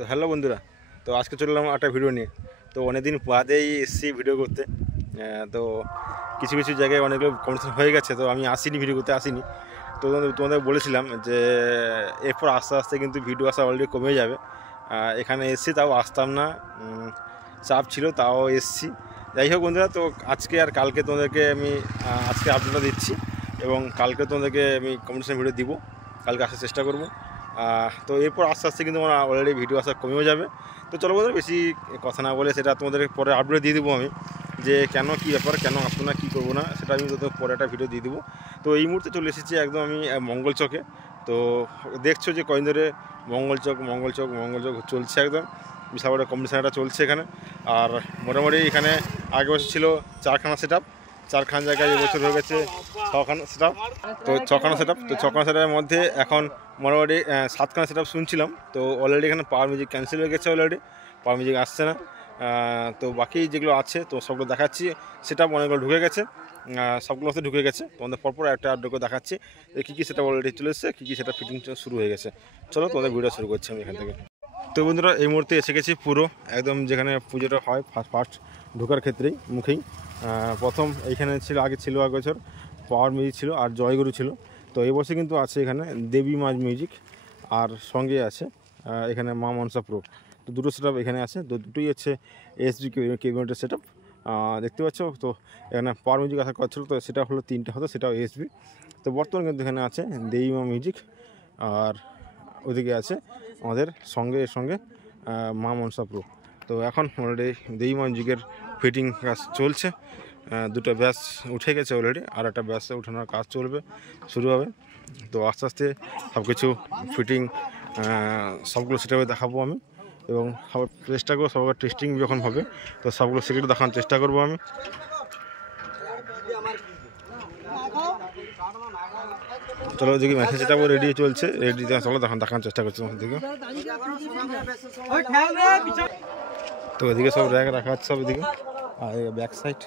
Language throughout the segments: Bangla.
তো হ্যালো বন্ধুরা, তো আজকে চললাম একটা ভিডিও নিয়ে। তো অনেকদিন বাদেই এসেছি ভিডিও করতে। তো কিছু কিছু জায়গায় অনেকগুলো কম্পিটিশন হয়ে গেছে, তো আমি আসিনি, ভিডিও করতে আসিনি। তো তোমাদের বলেছিলাম যে এরপর আস্তে আস্তে কিন্তু ভিডিও আসা অলরেডি কমে যাবে। এখানে এসেছি, তাও আসতাম না, চাপ ছিল, তাও এসেছি। যাই হোক বন্ধুরা, তো আজকে আর কালকে তোমাদেরকে আমি আজকে আপডেটটা দিচ্ছি এবং কালকে তোমাদেরকে আমি কম্পিটিশন ভিডিও দিব, কালকে আসার চেষ্টা করব। তো এরপর আস্তে আস্তে কিন্তু আমার অলরেডি ভিডিও আসা কমেও যাবে। তো চলো বন্ধুরা, বেশি কথা না বলে সেটা তোমাদের পরে আপডেট দিয়ে দেবো আমি, যে কেন কী ব্যাপার, কেন আসবো না, কী করবো না, সেটা আমি তোদের পরে একটা ভিডিও দিয়ে দেবো। তো এই মুহূর্তে চলে এসেছি একদম আমি মঙ্গল চকে। তো দেখছো যে কদিন ধরে মঙ্গল চক চলছে, একদম বিশাল বড় কম্পিটিশান একটা চলছে এখানে। আর মোটামুটি এখানে আগে বছর ছিল চারখানা সেট আপ, চারখানা জায়গায় এবছর হয়ে গেছে ছখানা সেট আপ। তো ছখানা সেট আপের মধ্যে এখন মোটামুটি 7খানা সেট আপ শুনছিলাম। তো অলরেডি এখানে পাওয়ার মিউজিক ক্যান্সেল হয়ে গেছে, অলরেডি পাওয়ার মিউজিক আসছে না। তো বাকি যেগুলো আছে তো সবগুলো দেখাচ্ছি, সেট আপ অনেকগুলো ঢুকে গেছে, সবগুলো হচ্ছে ঢুকে গেছে। তোমাদের পরপর একটা আপডেট করে দেখাচ্ছি যে কী কী সেটা অলরেডি চলে এসেছে, কী কী সেটা ফিটিং শুরু হয়ে গেছে। চলো তোমাদের ভিডিও শুরু করছি আমি এখান থেকে। তো বন্ধুরা, এই মুহূর্তে এসে গেছি পুরো একদম যেখানে পুজোটা হয় ফার্স্ট ঢোকার ক্ষেত্রেই মুখেই। প্রথম এইখানে ছিল, আগে ছিল এক বছর পাওয়ার মিউজিক ছিল আর জয়গুরু ছিল। তো এই বছর কিন্তু আছে এখানে দেবী মা মিউজিক, আর সঙ্গে আছে এখানে মা মনসা প্রো। তো দুটো সেট আপ এখানে আছে, তো দুটোই হচ্ছে এসবি কেবিনেটের সেট আপ দেখতে পাচ্ছ। তো এখানে পাওয়ার মিউজিক আসার কথা ছিল, তো সেটা হলো 3টে হতো, সেটাও এসবি। তো বর্তমানে কিন্তু এখানে আছে দেবী মা মিউজিক, আর ওদিকে আছে আমাদের এর সঙ্গে মা মনসা প্রো। তো এখন অলরেডি দেবী মা মিউজিকের ফিটিং কাজ চলছে, দুটো ব্যাস উঠে গেছে অলরেডি, আর একটা ব্যাসে উঠানোর কাজ শুরু হবে। তো আস্তে আস্তে সব কিছু ফিটিং সবগুলো সেটাকে দেখাবো আমি, এবং চেষ্টা করবো সবার টেস্টিং যখন হবে তো সবগুলো সেগুলো দেখানোর চেষ্টা করবো আমি। চলো ওদিকে মেসেজ সেটাও রেডি চলছে, রেডি চলো দেখানোর চেষ্টা করছি তোমার দিকে। তো এদিকে সব র্যাক রাখা আছে সব এদিকে, আর ব্যাক সাইড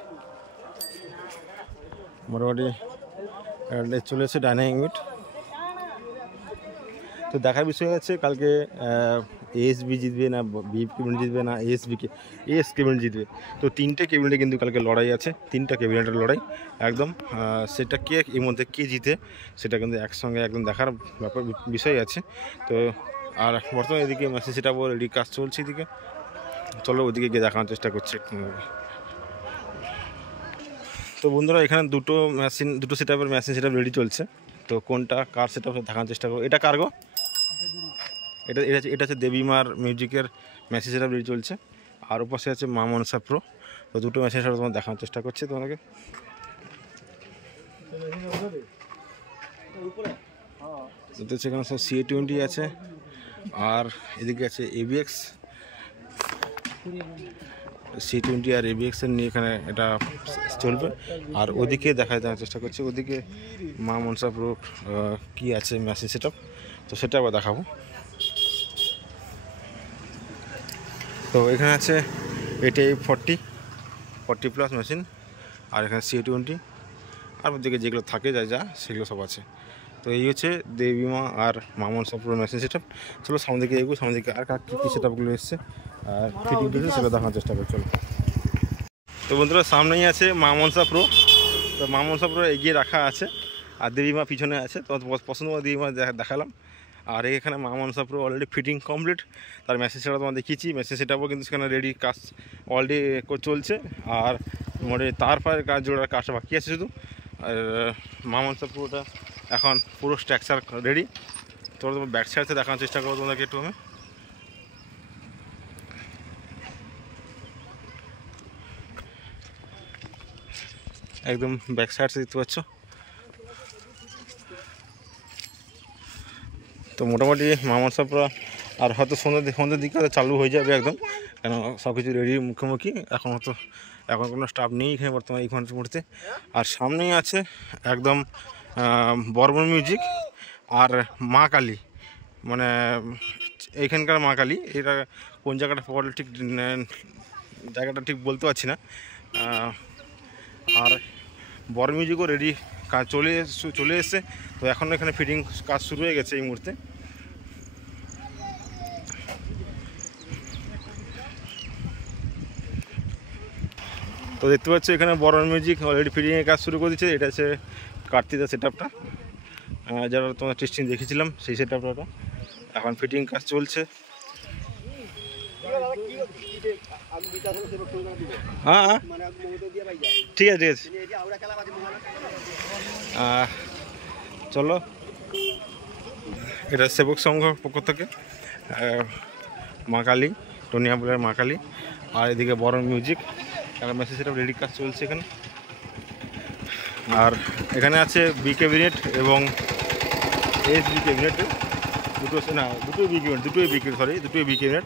মোটামুটি চলে এসেছে ডাইনামিক মিট। তো দেখার বিষয় আছে কালকে এএসবি জিতবে না বিএফ কেবিনেট জিতবে না এএস কেবিনেট জিতবে। তো 3টে কেবিনেটে কিন্তু কালকে লড়াই আছে, 3টা কেবিনেটের লড়াই একদম। সেটা কে এর মধ্যে কে জিতে সেটা কিন্তু একসঙ্গে একদম দেখার ব্যাপার বিষয় আছে। তো আর বর্তমানে এদিকে মেসেজ সেটা রেডি কাজ চলছে এদিকে, চলো ওদিকে গিয়ে দেখানোর চেষ্টা করছি। তো বন্ধুরা, এখানে দুটো সেট আপের মেশিন সেট আপ রেডি চলছে। তো কোনটা কার সেট আপ দেখানোর চেষ্টা করবো। এটা কার গো? এটা হচ্ছে দেবী মার মিউজিকের মেসেজ সেট আপ রেডি চলছে, আর পাশে আছে মা মনসা প্রো। তো দুটো মেসেজ সেট আপ তোমার দেখানোর চেষ্টা করছি তোমাকে। সেখানে সব CA20 আছে, আর এদিকে আছে ABX C20 আর ABX এর নিয়ে এখানে এটা চলবে। আর ওদিকে দেখা দেওয়ার চেষ্টা করছি, ওদিকে মা মনসা প্রো কী আছে মেশিন সেট আপ, তো সেটা আবার দেখাবো। তো এখানে আছে এটাই 40 প্লাস মেশিন, আর এখানে CA20, আর ওদিকে যেগুলো থাকে যা সেগুলো সব আছে। তো এই হচ্ছে দেবী মা আর মা Manasa pro machine set up. চলো সামনে দিকে এগো, সামনে দিকে আর কী সেট আপগুলো এসছে আর ফিটিং দিয়েছে সেটা দেখানোর চেষ্টা করি। চলো। তো বন্ধুরা, সামনেই আছে মা মনসা প্রো। তো মা মনসা প্রো এগিয়ে রাখা আছে, আর দেবী মা পিছনে আছে। তো পছন্দ করে দেবী মা দেখালাম, আর এখানে মা Manasa pro already fitting complete. তার মেসেজ সেটা তোমার দেখিয়েছি, মেসেজ সেটাও কিন্তু সেখানে রেডি কাজ অলরেডি চলছে। আর মোটামুটি তার পায়ের কাজ জোড়ার কাজটা বাকি আছে শুধু। আর মা মনসা প্রোটা এখন পুরো স্ট্রাকচার রেডি। তোমরা তোমার ব্যাক সাইডে দেখানোর চেষ্টা করবো তোমাদেরকে একটু আমি। একদম ব্যাক সাইড দেখতে পাচ্ছ। তো মোটামুটি মা মনসা প্রো আর হয়তো সন্ধ্যের দিকে হয়তো চালু হয়ে যাবে একদম, কেন সব কিছু রেডি মুখোমুখি। এখন কোনো স্টাফ নেই এখানে বর্তমানে এই মুহূর্তে। আর সামনেই আছে একদম বর্মন মিউজিক আর মা কালী, মানে এইখানকার মা কালী। এটা কোন জায়গাটা পড়লে ঠিক জায়গাটা ঠিক বলতে পারছি না। আর বড় মিউজিকও রেডি কাজ চলে এসছে। তো এখন এখানে ফিটিং কাজ শুরু হয়ে গেছে এই মুহূর্তে। তো দেখতে পাচ্ছ এখানে বরন মিউজিক অলরেডি ফিটিংয়ের কাজ শুরু করে দিচ্ছে। এটা হচ্ছে কার্তিকের সেট আপটা, যারা তোমার টেস্টিং দেখেছিলাম সেই সেট আপটা এখন ফিটিং কাজ চলছে। হ্যাঁ হ্যাঁ ঠিক আছে ঠিক আছে, চলো। এটা সেবক সংঘ পক্ষ থেকে মা কালী, টনিয়াপুরের মা কালী। আর এদিকে বরন মিউজিক, একটা মেসেজ সেট আপ রেডি কাজ চলছে এখানে। আর এখানে আছে বি ক্যাবিনেট এবং এস বি ক্যাবিনেট, দুটোই বি ক্যাবিনেট।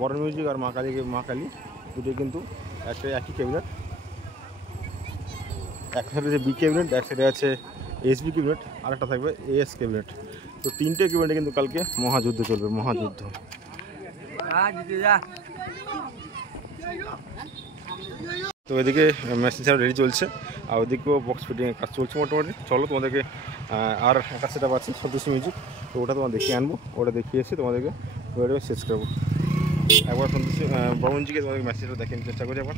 বরন মিউজিক আর মা কালী দুটোই কিন্তু একই ক্যাবিনেট। এক সাইডে যে বি ক্যাবিনেট, এক সাইডে আছে এস বি ক্যাবিনেট, আর একটা থাকবে এস ক্যাবিনেট। তো তিনটে ক্যাবিনেটে কিন্তু কালকে মহাযুদ্ধ চলবে, মহাযুদ্ধ। তো এদিকে মেশিন রেডি চলছে, আর ওদিকেও বক্স ফিটিংয়ের কাজ চলছে মোটামুটি। চলো তোমাদেরকে আর একটা সেট আপ আছে সন্তোষী মিউজিক, তো ওটা তোমার দেখিয়ে আনবো। ওটা দেখিয়ে এসে তোমাদেরকে ওটা শেষ করবো। একবার সন্তোষী বর্মনজিকে তোমাদেরকে মেসেজটা দেখানোর চেষ্টা করি একবার।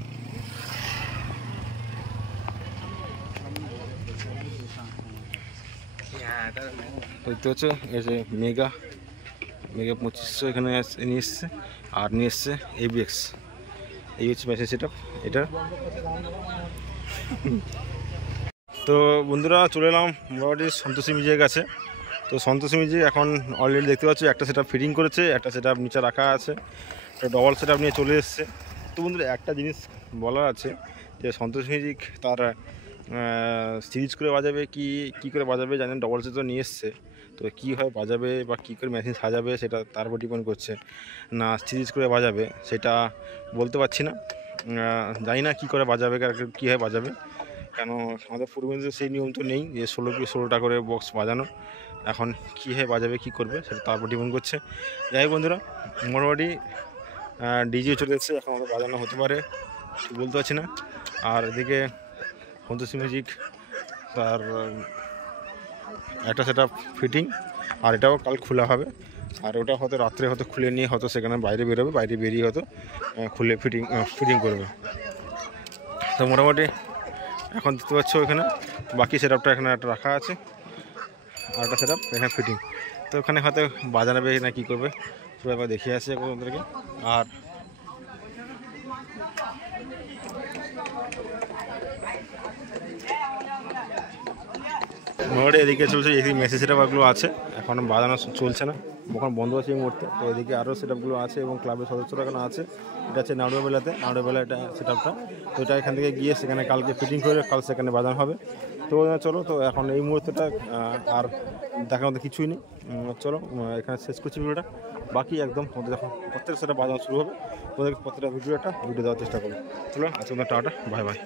দেখতে হচ্ছে এই যে মেগা 2500 এখানে নিয়ে এসছে, আর নিয়ে এসছে ABX। এই হচ্ছে মেসেজ সেট আপ এটা। তো বন্ধুরা চলে এলাম মোটামুটি সন্তোষী মিউজিকের কাছে। তো সন্তোষী মিউজিক এখন অলরেডি দেখতে পাচ্ছি একটা সেট আপ ফিটিং করেছে, একটা সেট আপ নিচে রাখা আছে, তো ডবল সেট আপ নিয়ে চলে এসছে। তো বন্ধুরা একটা জিনিস বলার আছে যে সন্তোষী মিউজিক তার সিরিজ করে বাজাবে কি করে বাজাবে জানেন, ডবল সেট তো নিয়ে এসছে। তো কী হয় বাজাবে বা কী করে মেশিন সাজাবে সেটা তার উপর ডিপেন্ড করছে, না সিরিজ করে বাজাবে সেটা বলতে পারছি না। জানি না কী করে বাজাবে, কী হয় বাজাবে, কেন আমাদের পূর্ববঙ্গে সেই নিয়ম তো নেই যে 16টা করে বক্স বাজানো। এখন কী হয় বাজাবে, কী করবে সেটা তার উপর ডিপেন্ড করছে। যাই হোক বন্ধুরা, মোটামুটি ডিজে চলে এসেছে, এখন আমাদের বাজানো হতে পারে বলতে পারছি না। আর এদিকে সন্তোষী মিউজিক তার একটা সেট আপ ফিটিং, আর এটাও কাল খোলা হবে। আর ওটা হয়তো রাত্রে হয়তো খুলে নিয়ে হয়তো সেখানে বাইরে বেরোবে, বাইরে বেরিয়ে হয়তো খুলে ফিটিং করবে। তো মোটামুটি এখন দেখতে পাচ্ছ এখানে বাকি সেট আপটা এখানে একটা রাখা আছে, আর একটা সেট আপ এখানে ফিটিং। তো ওখানে হয়তো বাজানাবে না কী করবে পুরো একবার দেখিয়ে আসি এখন ওদেরকে। আর মোটামুটি এদিকে চলছে, এদিকে মেসেজ সেট আপগুলো আছে, এখন বাজানো চলছে না, ওখানে বন্ধ আছে এই মুহূর্তে। তো এদিকে আরও সেট আপগুলো আছে এবং ক্লাবের সদস্যরা এখানে আছে। এটা আছে নাউডাবেলা এটা সেট আপটা। তো এটা এখান থেকে গিয়ে সেখানে কালকে ফিটিং করে কাল সেখানে বাজানো হবে। তো চলো, তো এখন এই মুহূর্তেটা আর দেখার মতো কিছুই নেই। চলো এখানে শেষ করছি ভিডিওটা। বাকি একদম তোমাদের যখন প্রত্যেকটা সেটা বাজানো শুরু হবে তোমাদেরকে প্রত্যেকটা ভিডিও দেওয়ার চেষ্টা করবো। চলো আজকে টাটা, বাই বাই।